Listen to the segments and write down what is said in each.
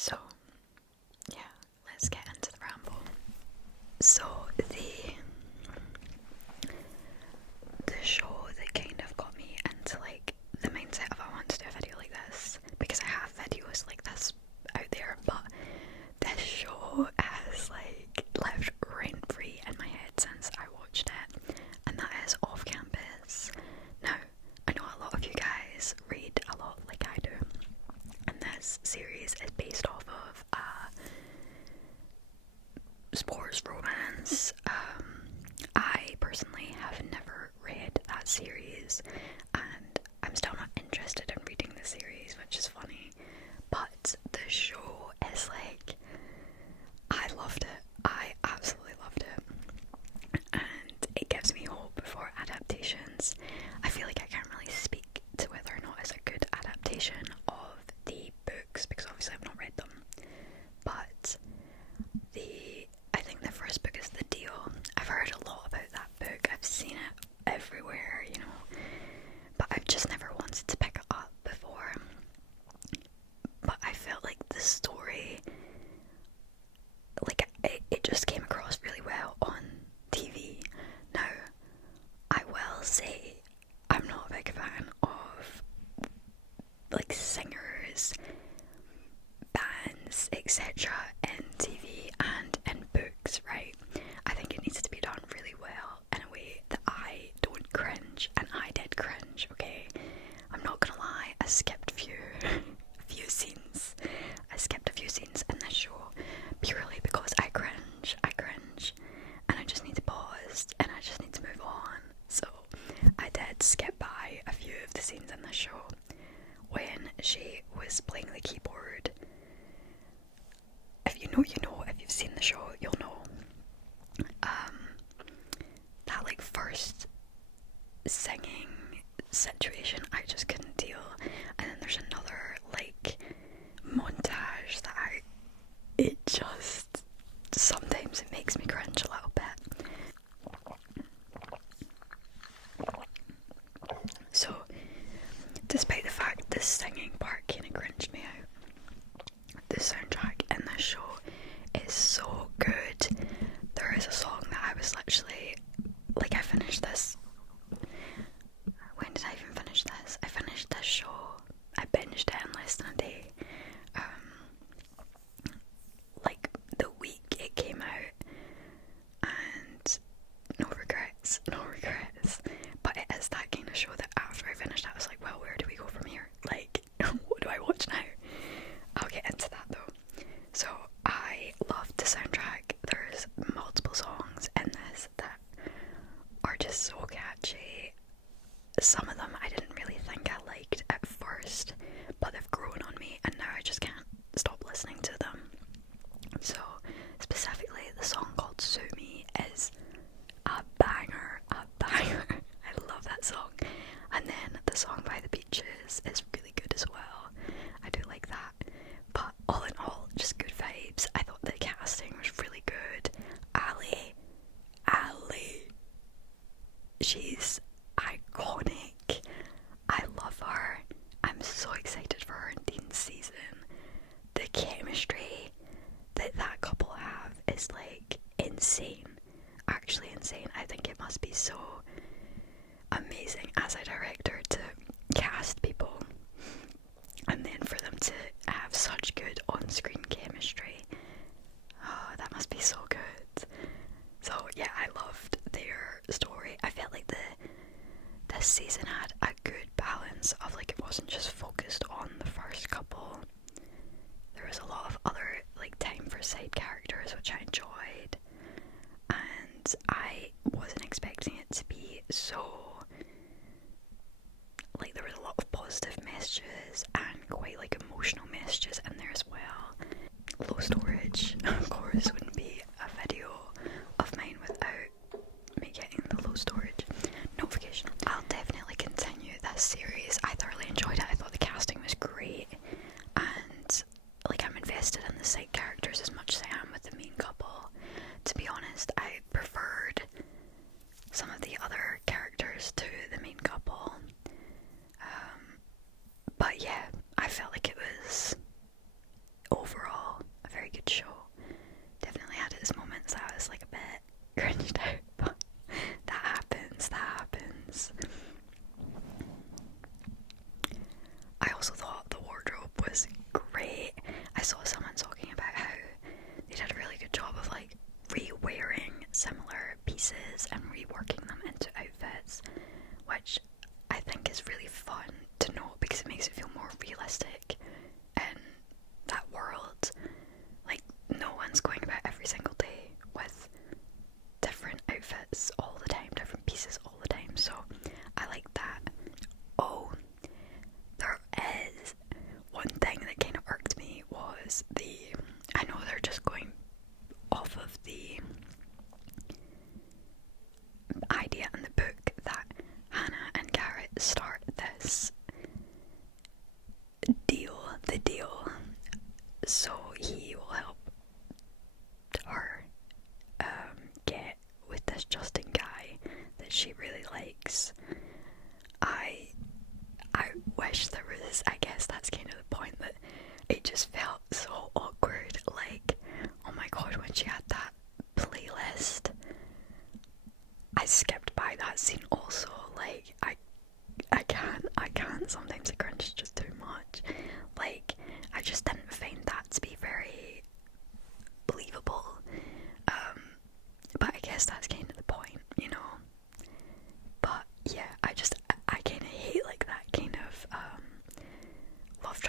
So, yeah, let's get into the ramble. So, the show that kind of got me into like the mindset of I want to do a video like this, because I have videos like this out there, but this show has like lived rent free in my head since I watched it, and that is Off Campus. Now, I know a lot of you guys read a lot like I do, and this series is based off of sports romance. I personally have never read that series, and I'm still not interested in reading the series, which is funny, but the show is like, I loved it. I absolutely loved it, and it gives me hope for adaptations. I feel like I can't really speak to whether or not it's a good adaptation of the books, because obviously I've not read them, but I think the first book is The Deal. I've heard a lot about that book, I've seen it everywhere, you know, but I've just never wanted to pick it up before. But I felt like the story, like it just came across really well on TV. Now, I will say I'm not a big fan of like singers, bands, etc. in TV and in books, right? I think it needs to be done really well in a way that I don't cringe, and I did cringe, okay? I'm not gonna lie, I skipped a few scenes. I skipped a few scenes in this show purely because I cringe, and I just need to pause, and I just need to move on. So I did skip by a few of the scenes in this show. When she was playing the keyboard, if you know, you know. If you've seen the show, you'll know. That like first singing situation, I just couldn't deal. And then there's another like montage that it just, sometimes it makes me cringe a little bit. So, despite the fact the singing part kind of cringed me out, the soundtrack in this show is so good. There is a song that I was literally, like, I finished this, when did I even finish this? I finished this show, I binged it in less than a day. Like, the week it came out, and no regrets, but it is that kind of show that after I finished it, I was like, well, where do we go from here? Like, what do I watch now? I'll get into that though. So, I loved the soundtrack. There's multiple songs in this that are just so catchy. Some of them I didn't really think I liked at first, but they've grown on me, and now I just can't stop listening to them. So, specifically, the song called Sue Me is a banger. I love that song. And then the song By the Beaches is really good as well. I do like that. But all in all, just good vibes. I thought the casting was really good. Ali, she's iconic. I love her. I'm so excited for her in Dean's season. The chemistry that couple have is like insane. Actually insane. I think it must be so amazing as a director to cast people and then for them to have such good on-screen chemistry. Oh, that must be so good. So yeah, I loved their story. I felt like this season had a good balance of like, it wasn't just focused on the first couple. There was a lot of other like time for side characters, which I enjoyed, and I wasn't expecting it to be so, like, there was a lot of positive messages and quite like emotional messages in there as well. Low storage, of course, wouldn't be a video of mine without me getting the low storage notification. I'll definitely continue this series. I thoroughly enjoyed it. I thought the casting was great, and like, I'm invested in the side characters as much as I am with the main couple. To be honest, I preferred some of the other characters to the main couple. But yeah, I felt like it was overall saw someone talking about how they did a really good job of like re-wearing similar pieces and reworking them into outfits, which I think is really fun to know because it makes it feel more realistic in that world. Like, no one's going about every single day with different outfits all the time, different pieces all the time, so I like that. Oh, there is one thing that kind of irked me was I know they're just going off of the idea in the book that Hannah and Garrett start this the deal, so he will help her get with this Justin guy that she really likes. I wish there was, I guess that's kind of the point, that it just felt so awkward. Like, oh my god, when she had that playlist, I skipped by that scene also. Like, I can't, sometimes the cringe is just too much. Like, I just didn't find that to be very believable. But I guess that's kind of the point, you know. But yeah, I kind of hate like that kind of love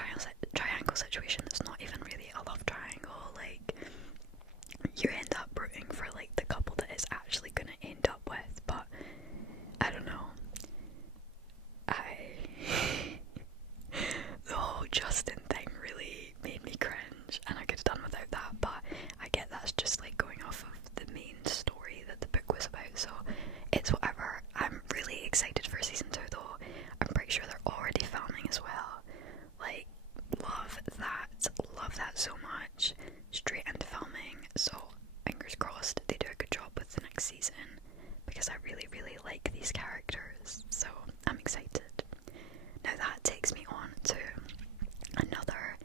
triangle situation that's not even really a love triangle. Like, you end up rooting for like the couple that it's actually gonna end up with, but I don't know. The whole Justin thing really made me cringe, and I could have done without that, but I get that's just like going off of the main story that the book was about, so it's whatever. I'm really excited for season 2 though. I'm pretty sure they're already filming as well. Like, love that so much. Straight into filming, so fingers crossed they do a good job with the next season, because I really, really like these characters, so I'm excited. Now that takes me on to another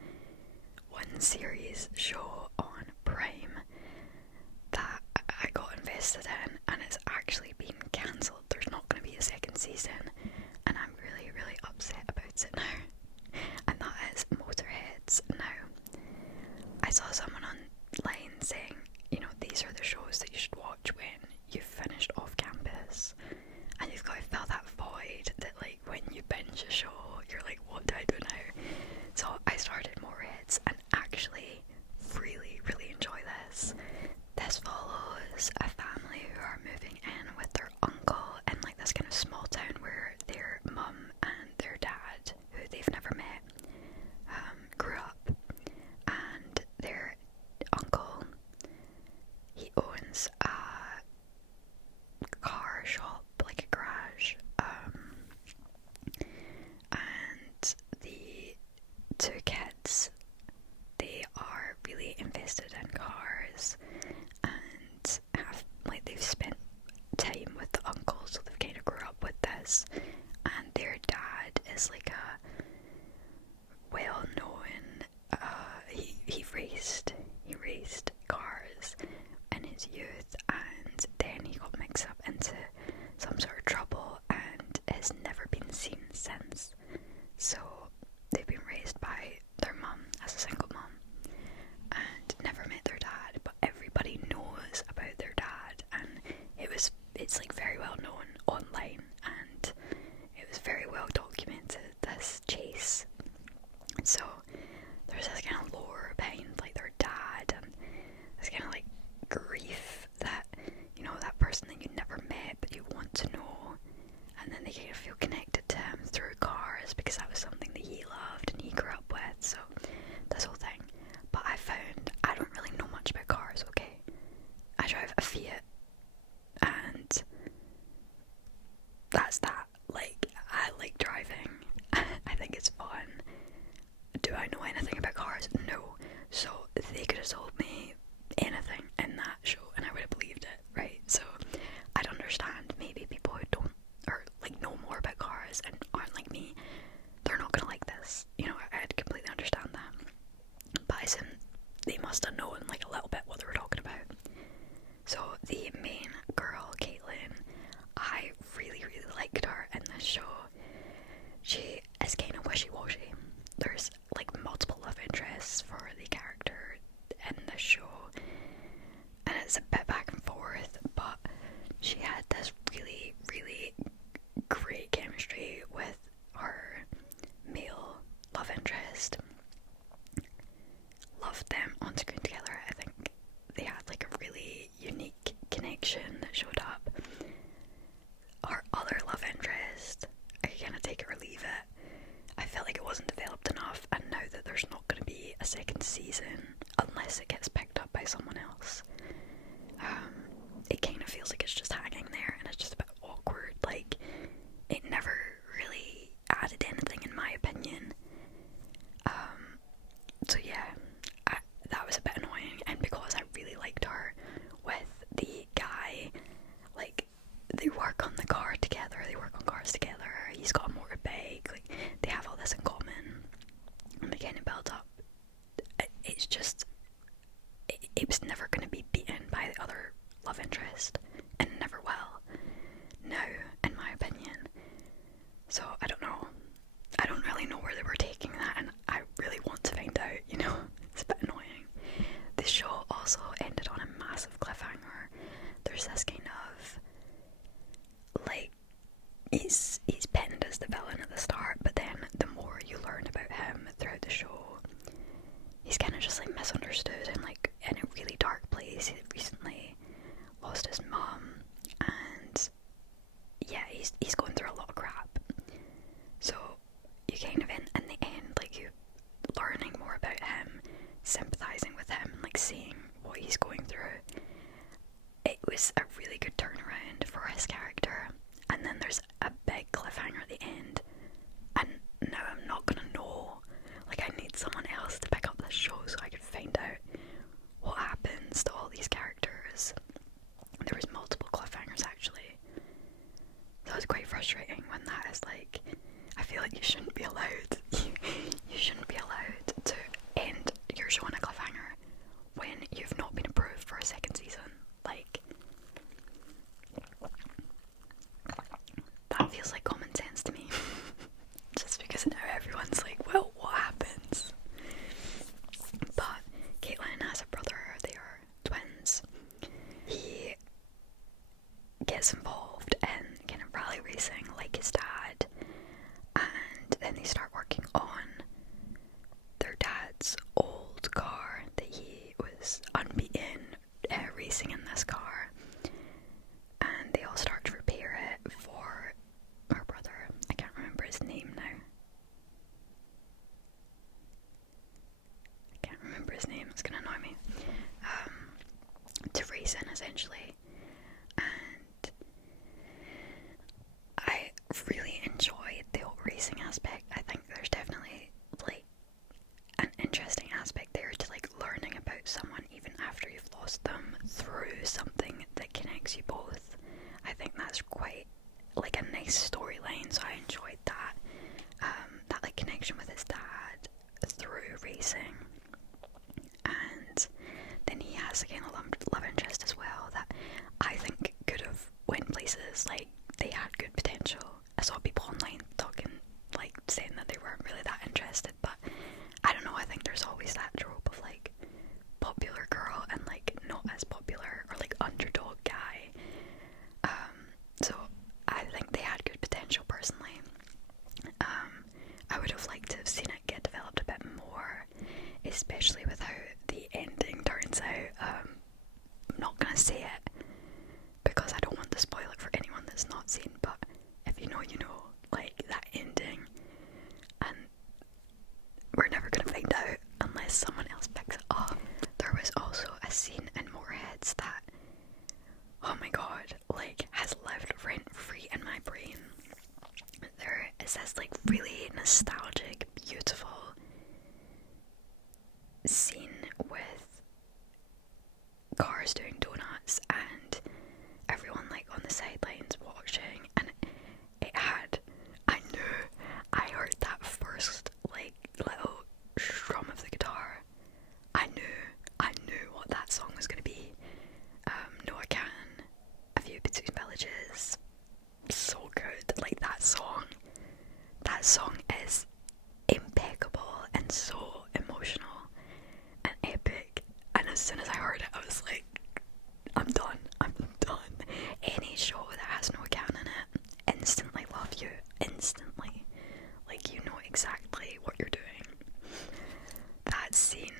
one series show on Prime that I got invested in, and it's actually been cancelled. There's not going to be a second season, and I'm really, really upset about it now. And that is Motorheads. Now, I saw someone online saying, you know, these are the shows that you should watch when you've finished off campus, and you've got to fill that void that, like, when you binge a show, you're like, what do I do now? So I started Motorheads, and actually really, really enjoy this. This follows a family who are moving in with their uncle in like this kind of small town where their mum and their dad, who they've never met, grew up, and their uncle, he owns a car shop, like a garage, and the two kids, they are really invested in cars, and have, like, they've spent time with the uncle, so they've kind of grew up with this, and their dad is like a well-known, he raced cars in his youth, and then he got mixed up into some sort of trouble and has never been seen since. So they've been raised by their mum as a single mum and never met their dad, but everybody knows about their dad, and it's like very well known online, and it was very well documented, this chase. So there's this kind of lore behind like their dad, and this kind of like grief that, you know, that person that you never met but you want to know, and then they kind of feel connected to him through cars because that was something that he loved and he grew up with. So this whole thing. But I found I don't really know much about cars, okay? I drive a Fiat, and that's that. Like, I like driving. I think it's fun. Do I know anything about cars? No. So they could have told me anything in that show and I would have believed it, right? So I'd understand maybe people who don't, or like know more about cars and aren't like me, they're not gonna like this. You know, I'd completely understand that. But I assume they must have known like a little bit what they were talking about. So the main girl, Caitlin, I really, really liked her in this show. She is kind of wishy-washy. There's like multiple love interests for the character a second season unless it gets picked up by someone else. It kind of feels like it's just hanging there and it's just a bit awkward. Like, it never really added anything in my opinion. So yeah, that was a bit annoying, and because I really liked her with the guy, like, they work on the car together, they work on cars together, he's got a motorbike, like, they have all this in common, and they kind of build up. It's just, it was never going to be beaten by the other love interest, and never will, now, in my opinion. So, I don't know. I don't really know where they were taking that, and I really want to find out, you know? It's a bit annoying. The show also ended on a massive cliffhanger. There's this kind of, like, he's pinned as the villain at the start, but then the more you learn about him throughout the show, he's kind of just, like, misunderstood and, like, in a really dark place. He recently lost his mum, and yeah, he's going through a lot of crap. So you kind of, in the end, like, you learning more about him, sympathising with him, like, seeing what he's going through. It was a really good turnaround for his character, and then there's a big cliffhanger at the end, and now I'm not gonna know. Like, I need someone else to pick up this show so I can find out what happens to all these characters. There was multiple cliffhangers, actually. That was quite frustrating when that is, like, I feel like you shouldn't be allowed, you shouldn't be allowed to end your show on a cliffhanger when you've not been approved for a second season. Like, that feels like common sense to me. Just because now everyone's like, well, what happens? But Caitlin has a brother, they are twins. He gets involved in kind of rally racing like his dad, and then they start working on their dad's old car that he was unbeaten racing in this car, and they all start to repair it for her brother. I can't remember his name now. It's gonna annoy me. To race in, essentially. And I really enjoyed the whole racing aspect. I think there's definitely, like, an interesting aspect there to, like, learning about someone even after you've lost them through something that connects you both. I think that's quite, like, a nice storyline, so I enjoyed that. That, like, connection with his dad through racing. And then he has, again, a love interest as well that I think could have went places. Like, they had good potential. I saw people online talking, like, saying that they weren't really that interested, but I don't know, I think there's always that trope of, like, popular girl and, like, not as popular, or, like, underdog guy. So I think they had good potential, personally. I would have liked to have seen it get developed a bit more, especially with how the ending turns out. I'm not gonna say it because I don't want to spoil it for anyone that's not seen, but if you know, you know, like, that ending, and we're never gonna find out unless someone else picks it up. There was also a scene in Motorheads that, oh my god, like, has lived rent free in my brain. There is this, like, really nostalgic, beautiful scene with cars doing donuts and everyone, like, on the sidelines watching, and I heard that first, like, little strum of the guitar. I knew what that song was going to be. No I Can, A Few Between Villages, so good. Like, that song is impeccable and so emotional and epic, and as soon as I heard it I was like, I'm done. Any show that has No Can in it, instantly love you, instantly. Like, you know exactly what you're doing. That scene,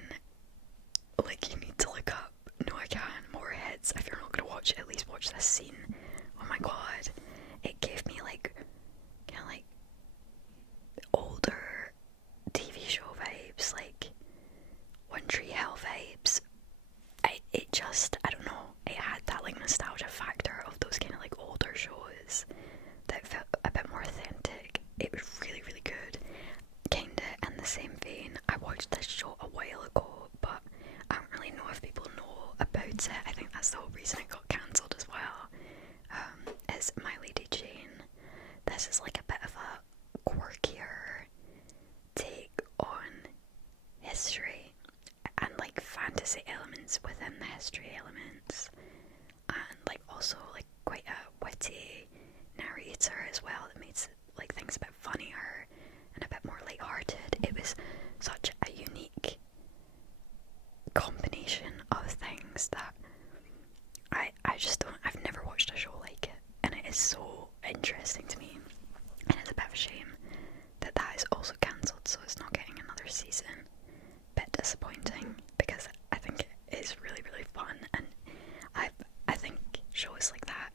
like, you need to look up No I Can, Motorheads. If you're not going to watch it, at least watch this scene. Oh my god, it gave me, like, kind of like older TV show vibes. Like, fantasy elements within the history elements, and like also like quite a witty narrator as well that makes like things a bit funnier and a bit more light-hearted. It was such a unique combination of things that I just don't, I've never watched a show like it, and it is so interesting to me, and it's a bit of a shame that that is also cancelled, so it's not getting another season. Bit disappointing, because I think it is really, really fun, and I think shows like that,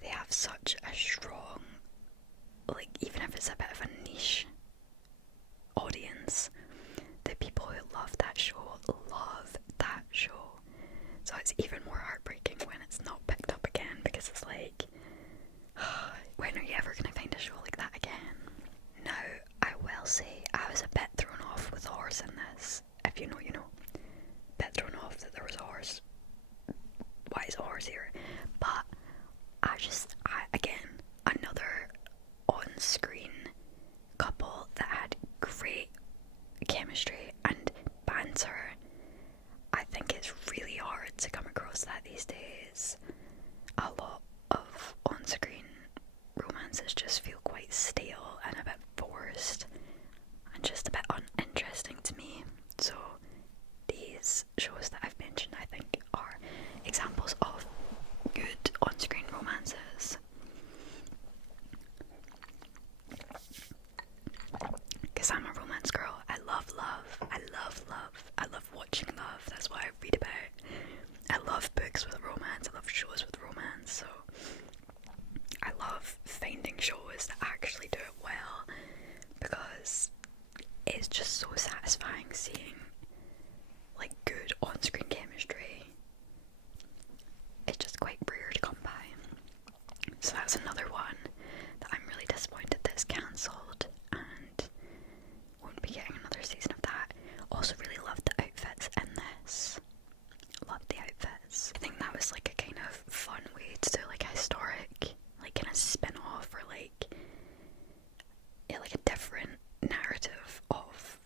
they have such a strong, like, even if it's a bit of a niche audience, the people who love that show. So it's even more heartbreaking when it's not picked up again, because it's like, when are you ever going to find a show like that again? Now, I will say, I was a bit thrown off with the horse in this. If you know, you know. Bit thrown off that there was a horse. Why is a horse here? But again, another on-screen couple that had great chemistry and banter. I think it's really hard to come across that these days. A lot of on-screen romances just feel quite stale and a bit forced and just a bit uninteresting to me. So these shows that I've mentioned, I think, are examples of good on-screen romances. Because I'm a romance girl. I love love. I love love. I love watching love. That's what I read about. I love books with romance. I love shows with romance. So I love finding shows that actually do it well, because it's just so satisfying seeing like good on-screen chemistry. It's just quite rare to come by. So that's another one that I'm really disappointed that's cancelled and won't be getting another season of that. Also really loved the outfits in this. Loved the outfits. I think that was like a kind of fun way to do like a historic, like kind of spin-off, or like, yeah, like a different narrative of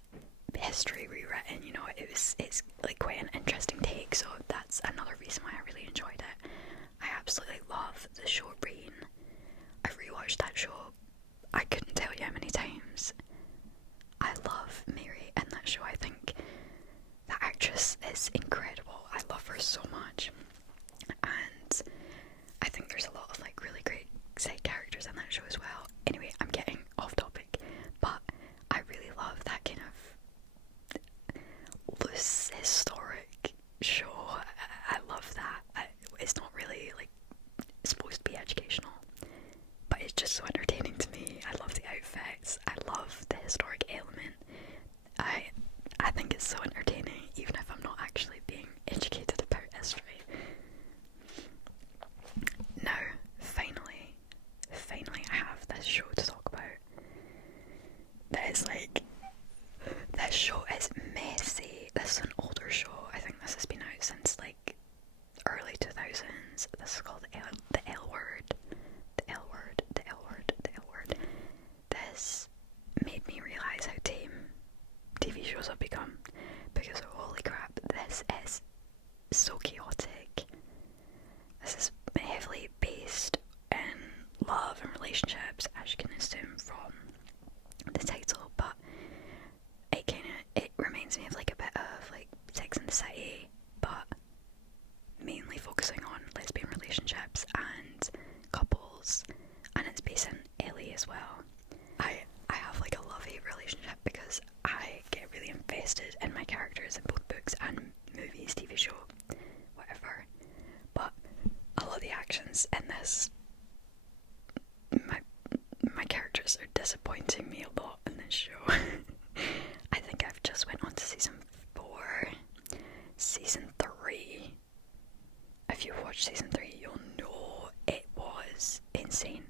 history rewritten, you know. It's like quite an interesting take, so that's another reason why I really enjoyed it. I absolutely love the show Rain. I've rewatched that show, I couldn't tell you how many times. I love Mary in that show. I think the actress is incredible. I love her so much, and I think there's a lot of like really great side characters in that show as well. Anyway, I'm getting off topic, but I really love that kind of loose historic show. I love that. It's not really like supposed to be educational, but it's just so entertaining to me. I love the outfits. I love the historic element. I think it's so entertaining, even if I'm not actually being educated about history. Now, finally, I have this show to talk about. That is like, this show is messy. This is an older show. I think this has been out since like early 2000s. This is called the L Word. The L Word. The L Word. The L Word. This made me realise how tame TV shows have become, because holy crap, this is so chaotic. This is heavily based in love and relationships, as you can assume from the title, but it reminds me of like a bit of like Sex and the City, but mainly focusing on lesbian relationships and couples, and it's based in LA as well. I have like a love-hate relationship, because I get really invested in my characters in both books and movies, TV show, whatever, but a lot of the actions in this, my characters are disappointing me a lot in this show. I think I've just went on to season 4. Season 3, if you've watched season 3, you'll know it was insane.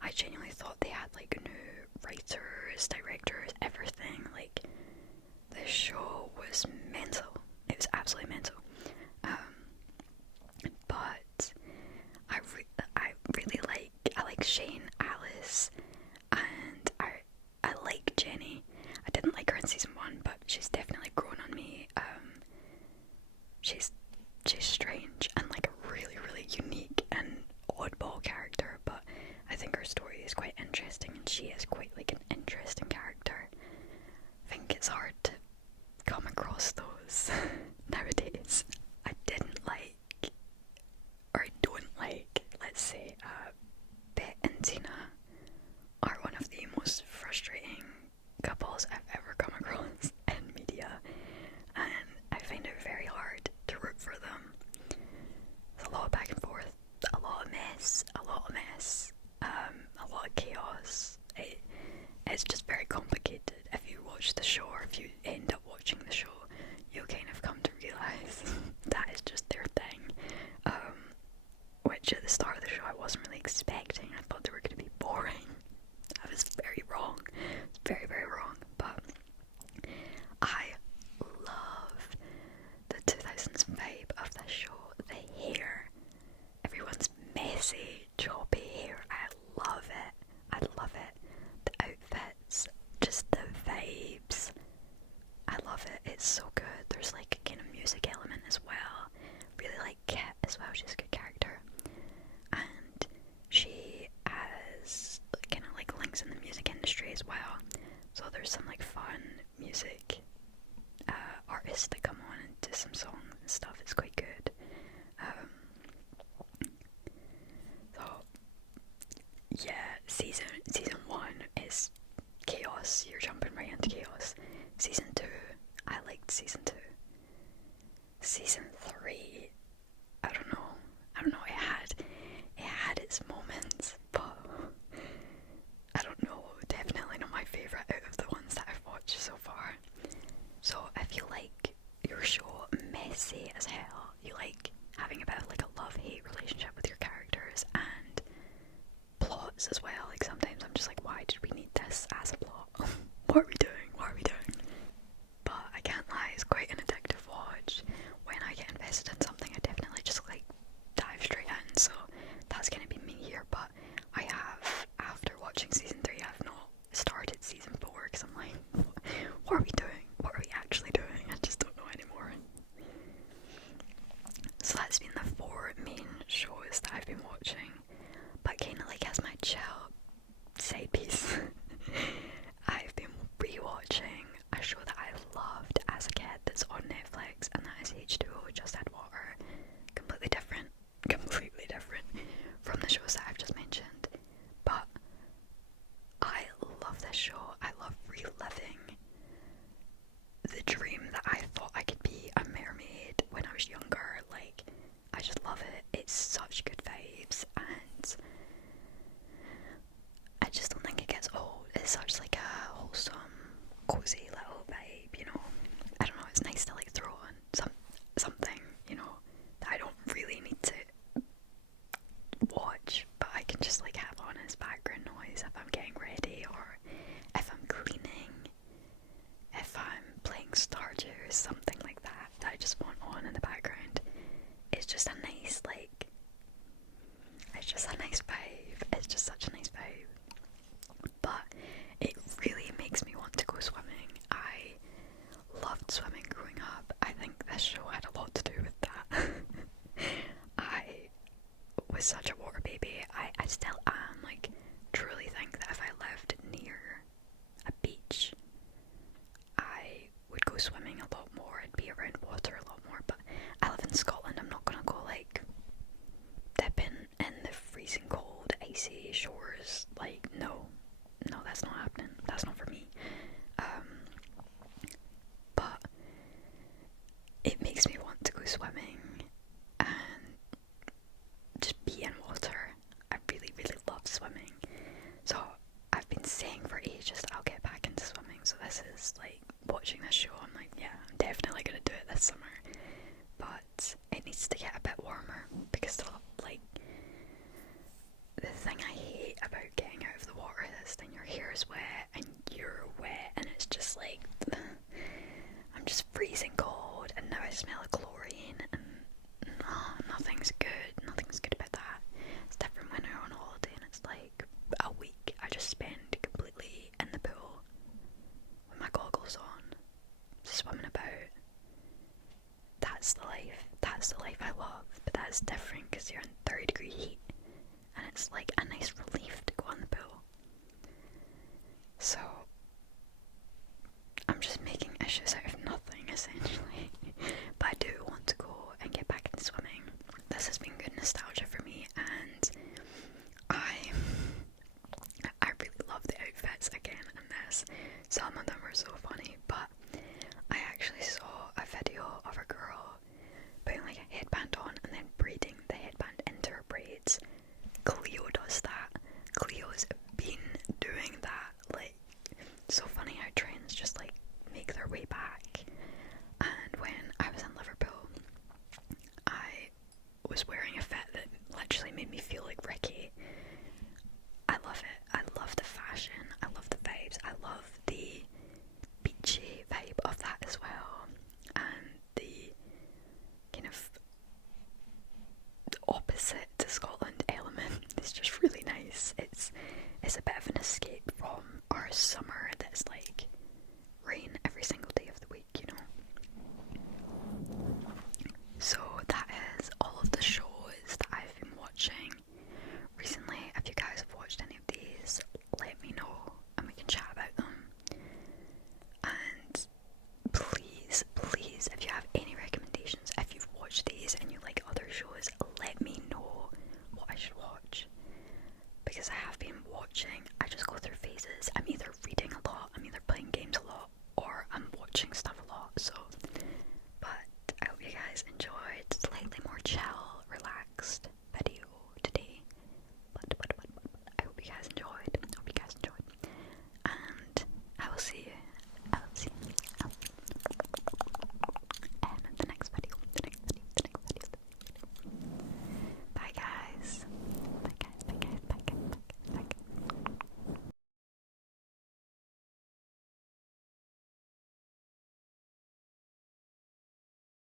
I genuinely thought they had like new writers, directors, everything. Like, this show was mental. It was absolutely mental. But I really like Shane, Alice, and I like Jenny. I didn't like her in season 1, but she's definitely grown some songs and stuff. It's quite good. So yeah, season 1 is chaos. You're jumping right into chaos. Season 2, I liked season 2. Season 3, I don't know. It had its moments, but I don't know. Definitely not my favourite out of the ones that I've watched so far. So if you like your show messy as hell, you like having a bit of like a love-hate relationship with your characters and plots as well. Like sometimes I'm just like, why did we need this as a plot? What are we doing? But I can't lie, it's quite an addictive watch. When I get invested in something, I definitely just like dive straight in. So that's gonna be me here. But I have, after watching season 3, I've not started season 4 because I'm like, what are we doing? What are we actually doing? I just don't know anymore. So that's been the 4 main shows that I've been watching, but kind of like as my chill side piece, I've been rewatching a show that I loved as a kid that's on Netflix, and that is H2O, Just Add Water. Completely different from the shows that I've just mentioned, but I love this show. I love reliving the dream that I thought I could be a mermaid when I was younger. Like, I just love it. It's such good vibes, and I just don't think it gets old. It's such like a wholesome, cozy little vibe, you know. I don't know, it's nice to like throw on something, you know, that I don't really need to watch, but I can just like have on as background noise if I'm getting ready, or if I'm cleaning, if I'm playing Stardew, something like that, that I just want on in the background. It's just a nice, like, it's just a nice vibe. It's just such a nice vibe. But it really makes me want to go swimming. I loved swimming growing up. I think this show had a lot to do with that. I was such a water baby. I still am. Like, truly think that if I lived near a beach, I would go swimming a lot more. I'd be around water a lot more. But I live in Scotland. I'm not gonna go like dipping in the freezing cold, icy shores. Like, no, that's not happening. That's not for me. But it makes me want to go swimming and just be in water. I really, really love swimming. So I've been saying for ages that I'll get back into swimming. So this is like, watching this show, I'm like, yeah, I'm definitely gonna do it this summer. But it needs to get a bit warmer, because like, the thing I hate about getting out of the water is then your hair is wet and you're wet, and it's just like, I'm just freezing cold, and now I smell of chlorine, and nothing's good about that. It's different when you're on holiday and it's like a week I just spend completely in the pool with my goggles on, swimming about. That's the life I love. But that's different because you're in 30-degree heat, and it's like a nice relief to go in the pool. So I'm just making issues out of nothing, essentially. But I do want to go and get back into swimming. This has been good nostalgia for me, and I really love the outfits again in this. Some of them are so funny, but I actually saw a video of a girl putting like a headband on and then braiding the headband into her braids. Cleo does that. Cleo's been doing that. Like, so funny how trends just like make their way back. And when I was in Liverpool, I was wearing a fit that literally made me feel like Ricky. I love it. I love the fashion. I love the vibes. I love the beachy vibe of that as well. And the kind of opposite to Scotland element is just really nice. It's a bit of an escape from our summer